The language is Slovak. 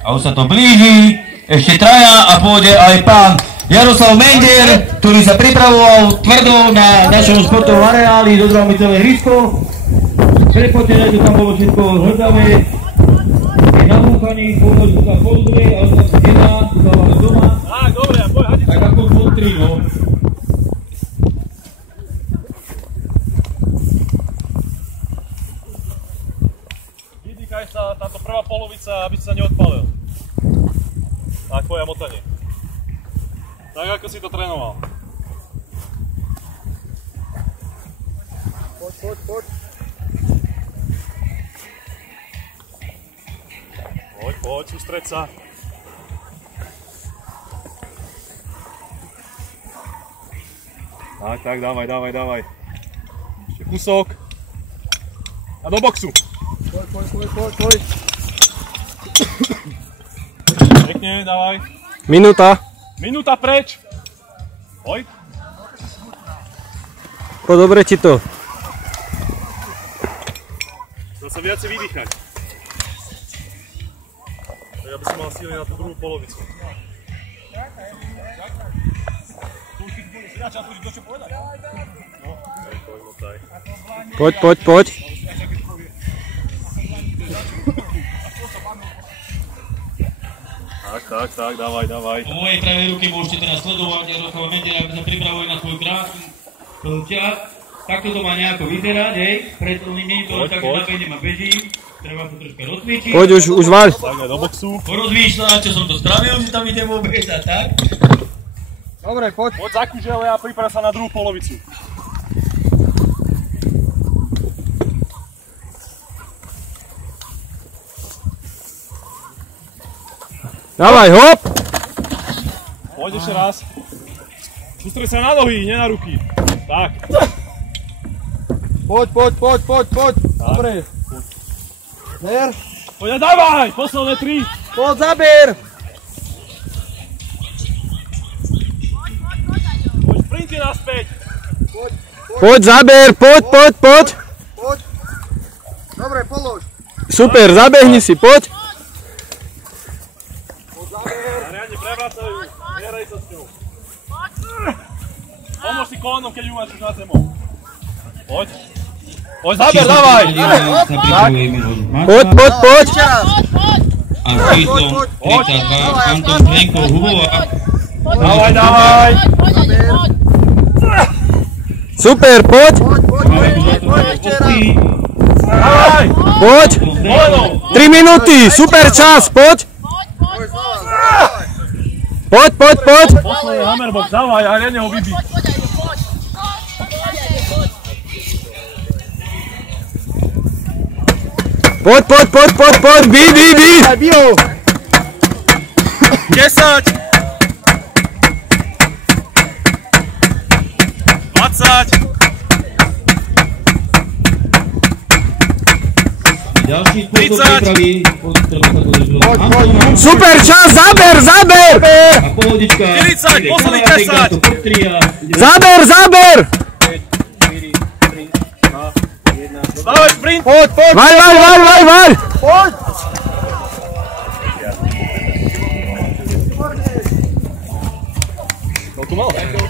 A už sa to blíži. Ešte traja a pôjde aj pán Jaroslav Mender, ktorý sa pripravoval tvrdo na našom športovom areáli, dodral mi celé hrysko. Prepoteľajte tam bolo všetko hľadáme. Je nabúchaný, pomôžu sa podľuje, ale to sa nedá, tu sa máme doma. Tak, dobre, poď, hadi. Tak ako potri, no. Vydýchaj sa táto prvá polovica, aby sa neodpálil. Tak, tvoja motanie. Tak, ako si to trénoval. Poď. Poď, sústreď sa. Tak, dávaj. Ešte kúsok. A do boxu. Poď. Pekne, dávaj. Minúta preč. Poď. Po dobre ti to. Dá sa viacej vydýchať. Ja by som mal síly na tú druhú polovicu. Poď. Tak, dávaj. Po mojej pravej ruke môžete teraz sledovať Jaroslava Mendera, ako sa pripravuje na svoj krásny ťah. Takto to má nejako vyzerať, hej. Preto nie je to len tak, že nabejdem a bežím. Treba to troška rozcvičiť. Poď už vaľ. Tak aj do boxu. Porozmýšľať, čo som to spravil, že tam ide vôbec a tak. Dobre, poď. Poď za kužele a priprav sa na druhú polovicu. Dávaj, hop! Poď ešte raz. Sústreď sa na nohy, nie na ruky. Tak. Poď. Dobre. Ber. Poď a dávaj! Posledné 3. Poď, zaber. Poď sprinti naspäť. Poď, zaber, poď. Dobre, polož. Super, zabehni si, poď. Riadne prevracajú. Mieraj sa s ňou. Pomôž si kolenom, keď ju máš už na zemou. Poď, zaber, dávaj! Poď. A číslom 32 Anton Zlenkov Hubová. Dávaj! Super, poď. Dávaj! Poď. 3 minúty, super čas, poď. Poď. Posledný hammerbox, dávaj a riadne ho vybiť. Poď, bí. 10 20 Ďalší spôsob prípravy. Super čas, zaber. A pohodička. 40, posledných 10. Zaber. Dávaj sprint. Vaľ.